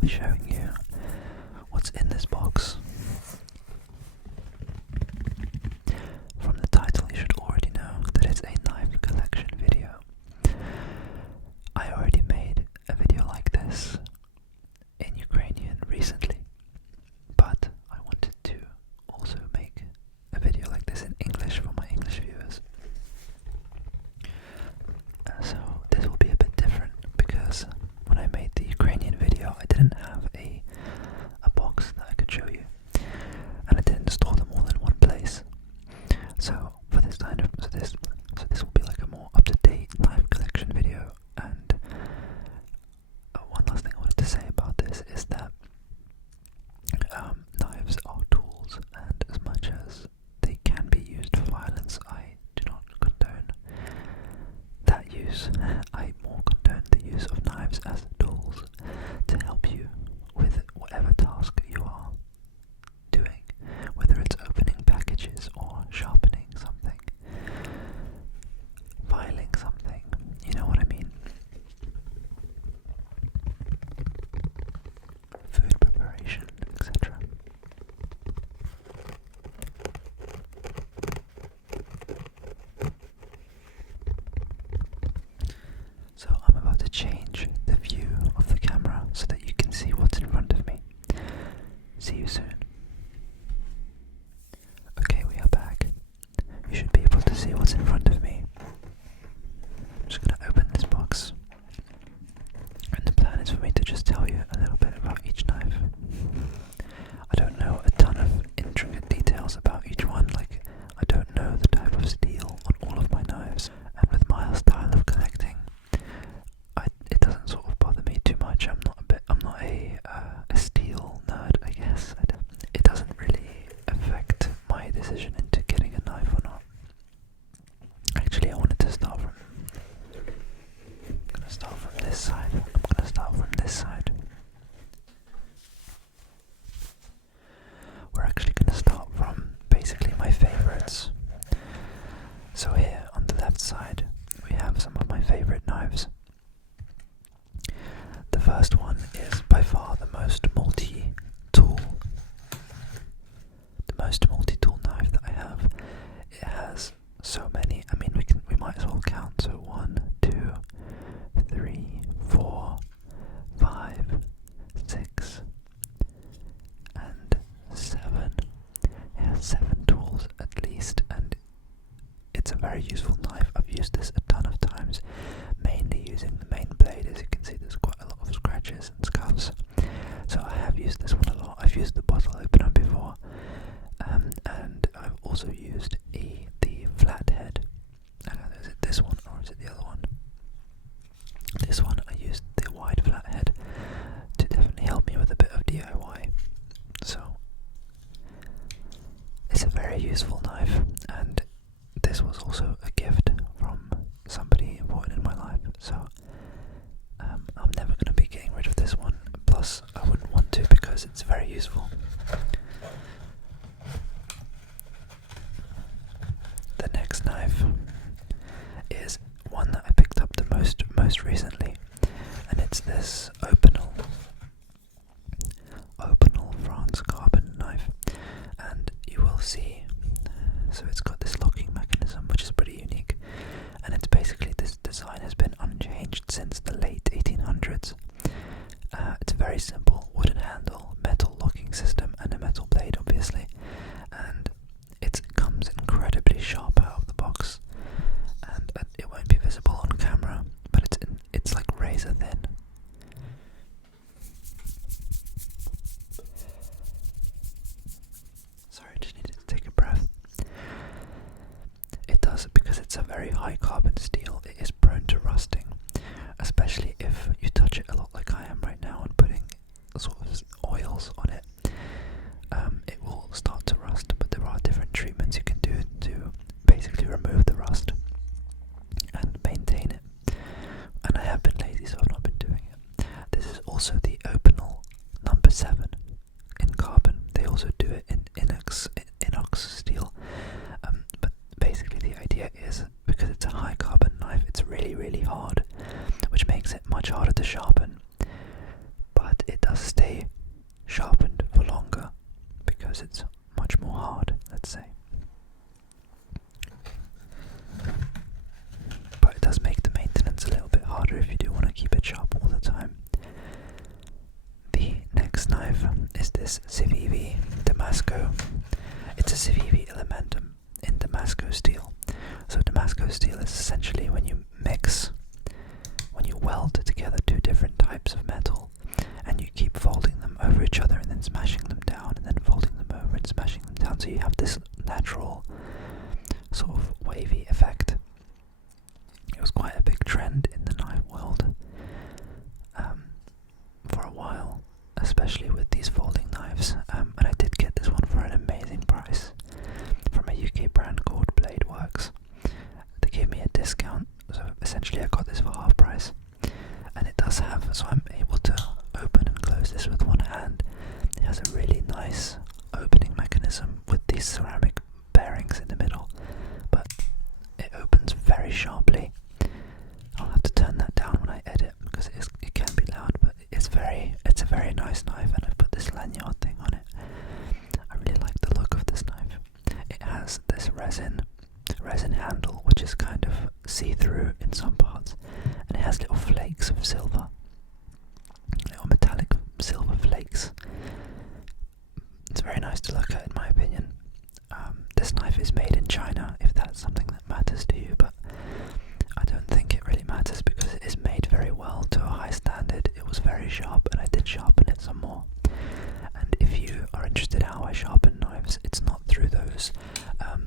be showing you what's in this box. From the title you should already know that it's a knife collection video. I already made a video like this in Ukrainian recently, but I wanted to also make a video like this in English for my English viewers. So this will be a bit different because when I made the Ukrainian video I didn't have a box that I could show you, and I didn't store them all in one place. So for this kind of this will be like a more up-to-date knife collection video. And one last thing I wanted to say about this is that knives are tools, and as much as they can be used for violence, I do not condone that use. I more condone the use of knives as tools to help you with whatever task you are doing, whether it's opening packages or sharpening something, filing something, you know what I mean? Food preparation, etc. So I'm about to change the view of the camera so that you can see what's in front of me. See you soon. Okay, we are back. You should be able to see what's in front of me. I'm just going to open this box. And the plan is for me to just tell you a little bit about each knife. I don't know a ton of intricate details about each one, like I don't know the type of steel on all of my knives. And with my style of collecting, it doesn't sort of bother me too much. I'm not a steel nerd, I guess. It doesn't really affect my decision into getting a knife or not. Actually, I wanted to start from. I'm gonna start from this side. We're actually gonna start from basically my favorites. So here on the left side, we have some of my favorite knives. The first one is by far the most multi-tool knife that I have. It has so many. I mean, we might as well count. So 1, 2, 3, 4, 5, 6, and 7. It has 7 tools at least, and it's a very useful knife. I've used this a ton of times, mainly using the main blade. As you can see, there's quite a lot of scratches and scuffs. So I have used this one a lot. I've used the bottle opener before, and I've also used the flathead. Is it this one or is it the other one? This one, I used the wide flathead to definitely help me with a bit of DIY. So it's a very useful knife, and this was also a gift from somebody important in my life. So I'm never going to be getting rid of this one. Plus, I wouldn't want to because it's very useful. The next knife is one that I picked up the most recently, and it's this Opinel France carbon knife, and you will see. So it's got this locking mechanism, which is pretty unique, and it's basically this design has been unchanged since the late 1800s. It's very simple: wooden handle, metal locking system, and a metal blade, obviously, and it comes incredibly sharp out of the box, and it won't be visible on camera, but it's like razor thin. Sorry, I just needed to take a breath. It does, because it's a very high carbon steel, it is prone to rusting, especially if you touch it a lot like I am right now and putting sort of oils on it. It will start to rust, but there are different treatments you can do to basically remove the rust and maintain it. And I have been lazy, so I've not been doing it. This is also the Opinel number 7 in carbon. They also do it in inox steel. But basically the idea is, because it's a high carbon knife, it's really, really hard, which makes it much harder to sharpen. But it does sharpened for longer because it's much more hard, let's say. But it does make the maintenance a little bit harder if you do want to keep it sharp all the time. The next knife is this Civivi Damasco. It's a Civivi Elementum in Damasco steel. So Damasco steel is essentially when you weld together two different types of metal and you keep folding them over each other and then smashing them down and then folding them over and smashing them down, so you have this natural sort of wavy effect. It was quite a big trend in the knife world for a while, especially with these folding knives, and I did get this one for an amazing price from a UK brand called Bladeworks. They gave me a discount, so essentially I got this for half price, and it does have, so I'm able to open and close this with one hand. It has a really nice opening mechanism with these ceramic bearings in the middle, but it opens very sharply. I'll have to turn that down when I edit because it can be loud, but it's a very nice knife, and I've put this lanyard thing on it. I really like the look of this knife. It has this resin handle which is kind of see-through in some parts, and it has little flakes of silver, little metallic silver flakes. It's very nice to look at, in my opinion. This knife is made in China, if that's something that matters to you, but I don't think it really matters because it is made very well to a high standard. It was very sharp, and I did sharpen it some more. And if you are interested how I sharpen knives, it's not through those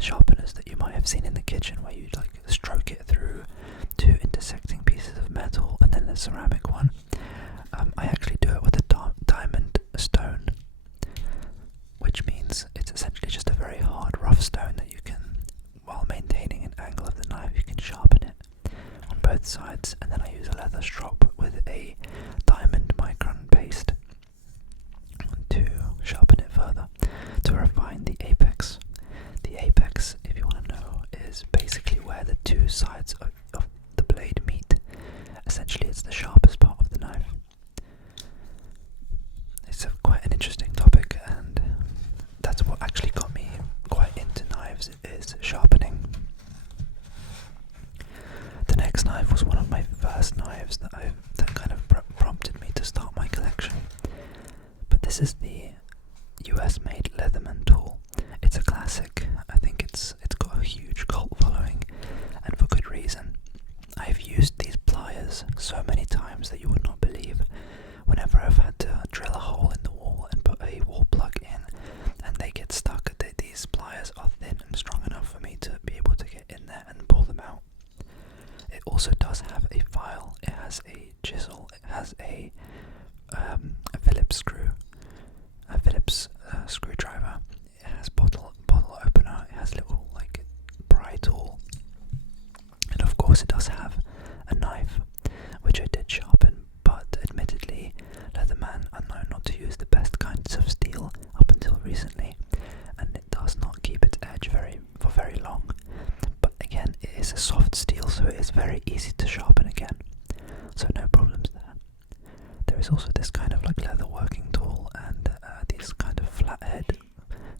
sharpeners that you might have seen in the kitchen where you like stroke it through two intersecting pieces of metal and then the ceramic one. I actually do it with a diamond stone, which means it's essentially just a very hard rough stone that you can, while maintaining an angle of the knife, you can sharpen it on both sides, and then I use a leather strop with a diamond micron paste to sharpen it further, to refine the apex. The apex, if you want to know, is basically where the two sides of the blade meet. Essentially it's the sharpest part of the knife. It's quite an interesting topic, and that's what actually got me quite into knives, is sharpening. The next knife was one of my first knives that kind of prompted me to start my collection. But this is the US made Leatherman tool. It's a classic. I think it's got a huge cult following, and for good reason. I've used these pliers so many times that you would not believe. Whenever I've had to drill a hole in the wall and put a wall plug in and they get stuck, these pliers are thin and strong enough for me to be able to get in there and pull them out. It also does have a file, it has a chisel, it has a Phillips screw, a Phillips screwdriver, it has bottle opener, it has little like pry tool, and of course it does have a knife, which I did sharpen, but admittedly Leatherman are known not to use the best kinds of steel up until recently, and it does not keep its edge for very long. But again, it is a soft steel, so it is very easy to sharpen again, so no problems there. There is also this kind of like leather working tool and these kind of flathead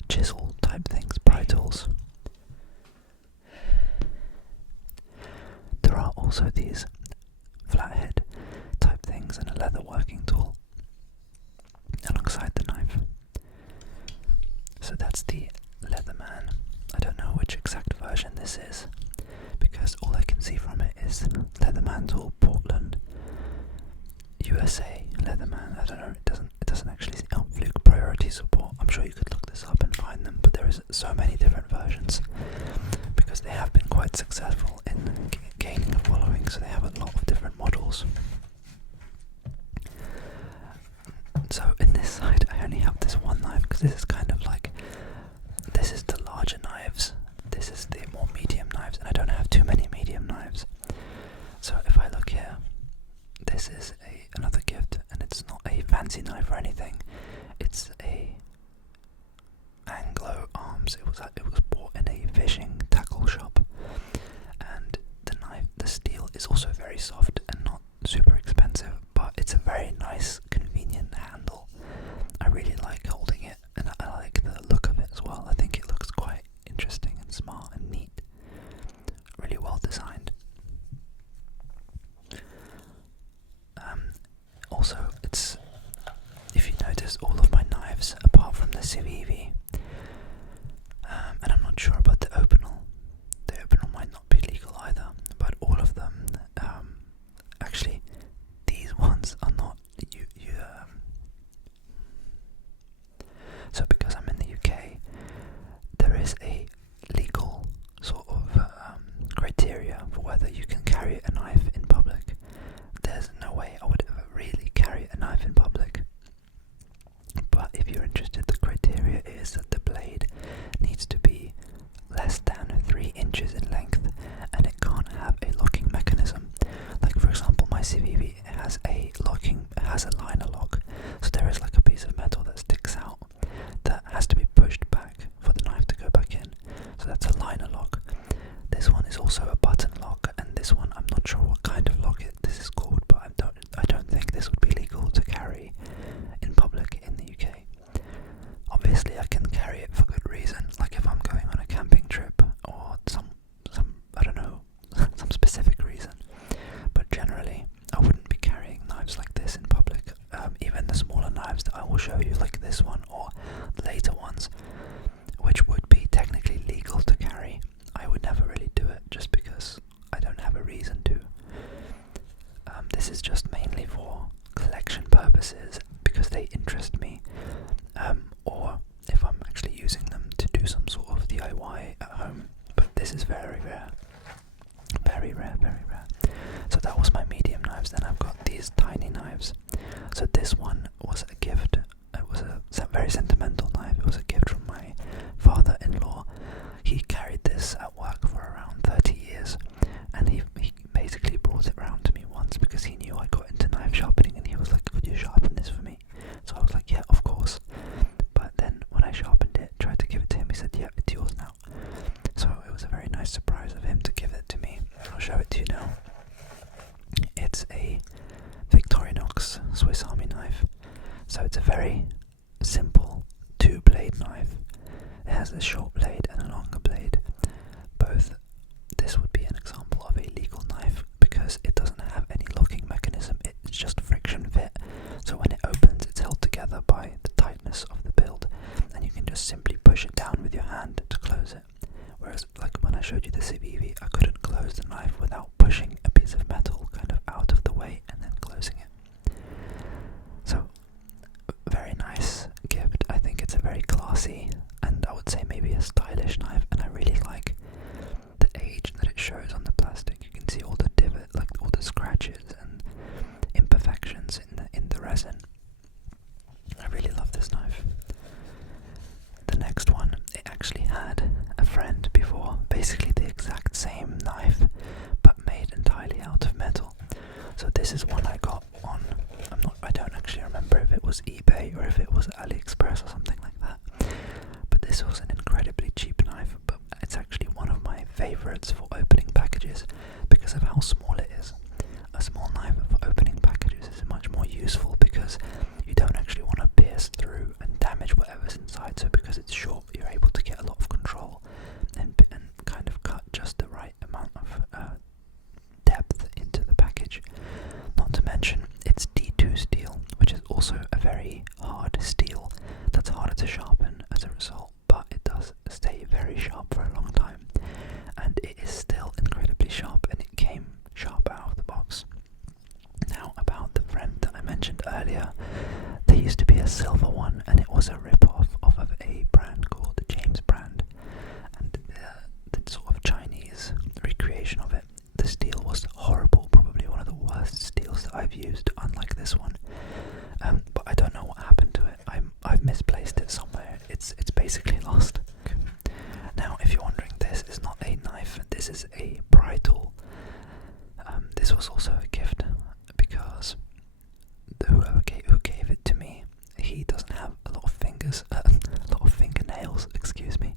chisel type things, pry tools. There are also these flathead type things and a leather working tool alongside the knife. So that's the Leatherman. I don't know which exact version this is because all I can see from it is Leatherman tool Portland, USA Leatherman. I don't know, it doesn't actually see Fluke priority support. I'm sure you could look this up and find them, but there is so many different versions because they have been quite successful in gaining a following, so they have a lot of different models. So in this side I only have this one knife because this is kind of like, this is the larger knives, this is the more medium knives, and I don't have too many medium knives. So if I look here, this is another gift, and it's not a fancy knife or anything, it's a Anglo arms. It was bought in a fishing tackle shop, and the steel is also very soft and not super expensive, but it's a very nice convenient handle. I really also, it's, if you notice, all of my knives, apart from the Civivi, and I'm not sure about the Opinel. The Opinel might not be legal either, but all of them, actually, these ones are not. So because I'm in the UK, there is a legal sort of criteria for whether you can carry a knife in public. There's no way I would ever really carry a knife in public. But if you're interested, the criteria is that the blade needs to be less than 3 inches in length, and it can't have a locking mechanism. Like for example, my Civivi has a liner lock, so there is like a piece of metal that sticks out that has to be pushed back for the knife to go back in. So that's a liner lock. This one is also a button lock, and this one I'm not sure what kind of lock this is called, but I don't think this would be legal to carry in public in the UK. Obviously, I can carry it for good reason, like if I'm going on a camping trip or some I don't know, some specific reason. But generally, I wouldn't be carrying knives like this in public. Even the smaller knives that I will show you, like this one or later ones, which would be technically legal to carry, I would never really do it just because I don't have a reason to. This is just mainly for collection purposes because they interest me, or if I'm actually using them to do some sort of DIY at home. But this is very rare. Very rare, very rare. So that was my medium knives. Then I've got these tiny knives. So this one was a gift. It was a very sentimental knife. It was a gift from my father-in-law. He carried this at work for around 30 years, and he basically brought it round to me once because he knew I got into knife sharpening, and he was like, "Could you sharpen this for me?" So I was like, "Yeah, of course." But then when I sharpened it, tried to give it to him, he said, "Yeah, it's yours now." So it was a very nice surprise of him to give it to me. I'll show it to you now. It's a Victorinox Swiss Army knife. So it's a very simple 2-blade knife. It has a short blade and a longer blade. This would be an example of a legal knife because it doesn't have any locking mechanism. It's just friction fit. So when it opens, it's held together by the tightness of the build, and you can just simply push it down with your hand to close it. Whereas, like when I showed you the Civivi, I couldn't close the knife without pushing a piece of metal kind of out of the way and then closing it. So, very nice gift. I think it's a very classy and I would say maybe a stylish knife, and I really like the age that it shows on the plastic. You can see all the all the scratches and imperfections in the resin. I really love this knife. The next one, it actually had a friend before, basically the exact same knife, but made entirely out of metal. So this is one I got on, I don't actually remember if it was eBay or if it was AliExpress or something like that. But this was an incredibly cheap knife, but it's actually one of my favorites for opening packages because of how small it is. A small knife for opening packages is much more useful because you don't actually want to pierce through and damage whatever's inside. So because it's short, you're able to get a lot of control and kind of cut just the right amount of depth into the package. Not to mention it's D2 steel, which is also a very hard steel that's harder to sharpen as a result, but it does stay very sharp for a long time, and it is still incredibly sharp, and it came sharp out of the box. Now about the friend that I mentioned earlier, there used to be a silver one, and it was a rip-off of a brand called James brand, and the sort of Chinese recreation of it, the steel was horrible, probably one of the worst steels that I've used, unlike this one. But I don't know what happened to it. I've misplaced it somewhere. It's basically lost. Now, if you're wondering, this is not a knife. This is a pry tool. This was also a gift because who gave it to me, he doesn't have a lot of fingernails. Excuse me.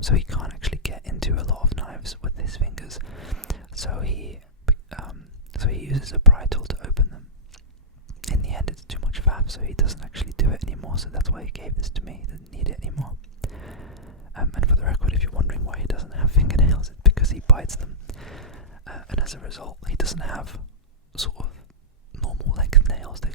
So he can't actually get into a lot of knives with his fingers. So he uses a pry tool to open them. In the end, it's too much faff, so he doesn't actually do it anymore. So that's why he gave this to me. He didn't need it anymore. And for the record, if you're wondering why he doesn't have fingernails, it's because he bites them. And as a result, he doesn't have sort of normal length nails. They're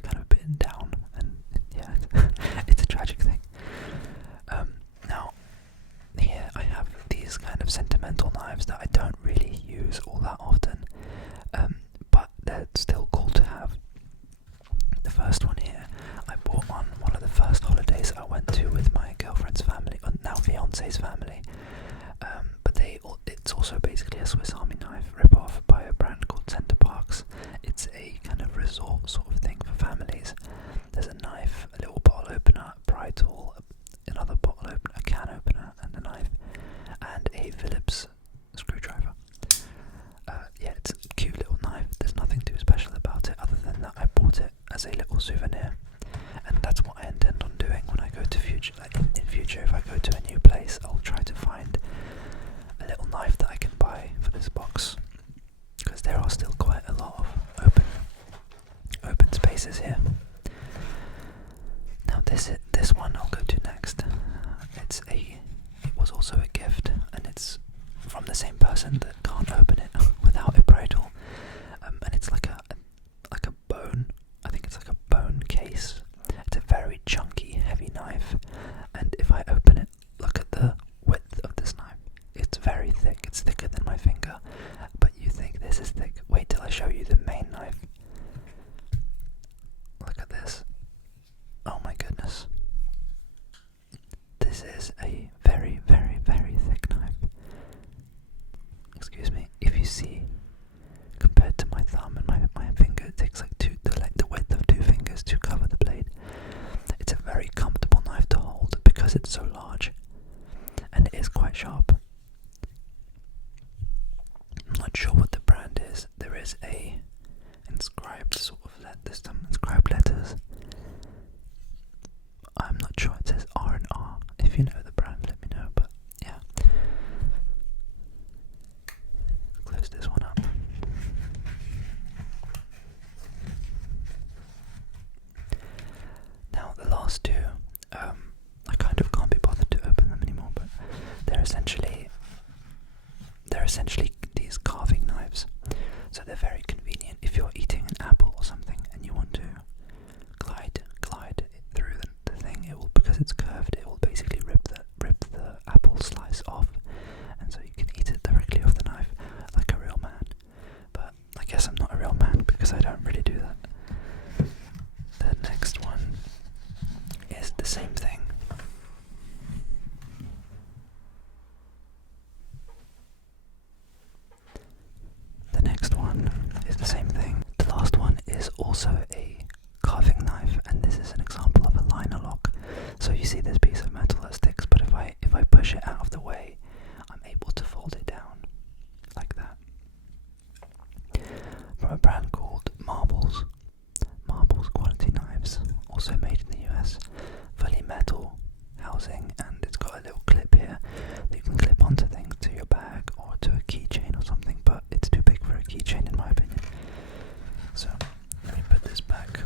or souvenir. And that's what I intend on doing when I go to future. Like in future, if I go to a new place, I'll try to find a little knife that I can buy for this box, because there are still quite a lot of open spaces here. Now this one I'll go to next. It was also a gift, and it's from the same person that can't open it without a bridle. And it's like a bone. I think it's like a bone case. It's a very chunky, heavy knife, and if I open it, look at the width of this knife. It's very thick. It's thicker than my finger. But you think this is thick? Wait till I show you the main knife. Look at this. Oh my goodness. This is a very, very, very thick knife. Excuse me. If you see, compared to my thumb and my finger, it takes like the width of 2 fingers to cover the blade. It's a very comfortable knife to hold because it's so large, and it is quite sharp. I'm not sure what the brand is. There is a inscribed sort of there's some inscribed letters. I'm not sure. It says R&R. If you know the brand, let me know. But yeah, close this one up. Now the last two, I kind of can't be bothered to open them anymore. But they're essentially these carving knives. So they're very convenient if you're eating an apple or something and you want to glide it through the thing. It will, because it's curved, it will basically rip the apple slice off, and so you can eat it directly off the knife like a real man. But I guess I'm not a real man because I don't really do that. The next one is the same thing. The next one is the same thing. The last one is also a carving knife, and this is an example of a liner lock. So you see this piece of metal that sticks, but if I push it out of the way, I'm able to fold it down like that. From a brand called Marbles Quality Knives, also made in the US, fully metal housing, and it's got a little clip here that you can clip onto things, to your bag or to a keychain or something, but it's too big for a keychain in my opinion. So let me put this back.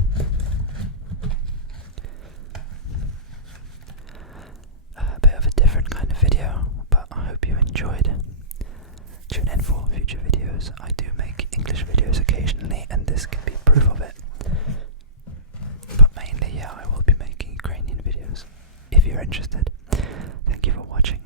A bit of a different kind of video, but I hope you enjoyed. Tune in for future videos. I do make English videos occasionally, and this can be proof of it. But mainly, yeah, I will be making Ukrainian videos. If you're interested, thank you for watching.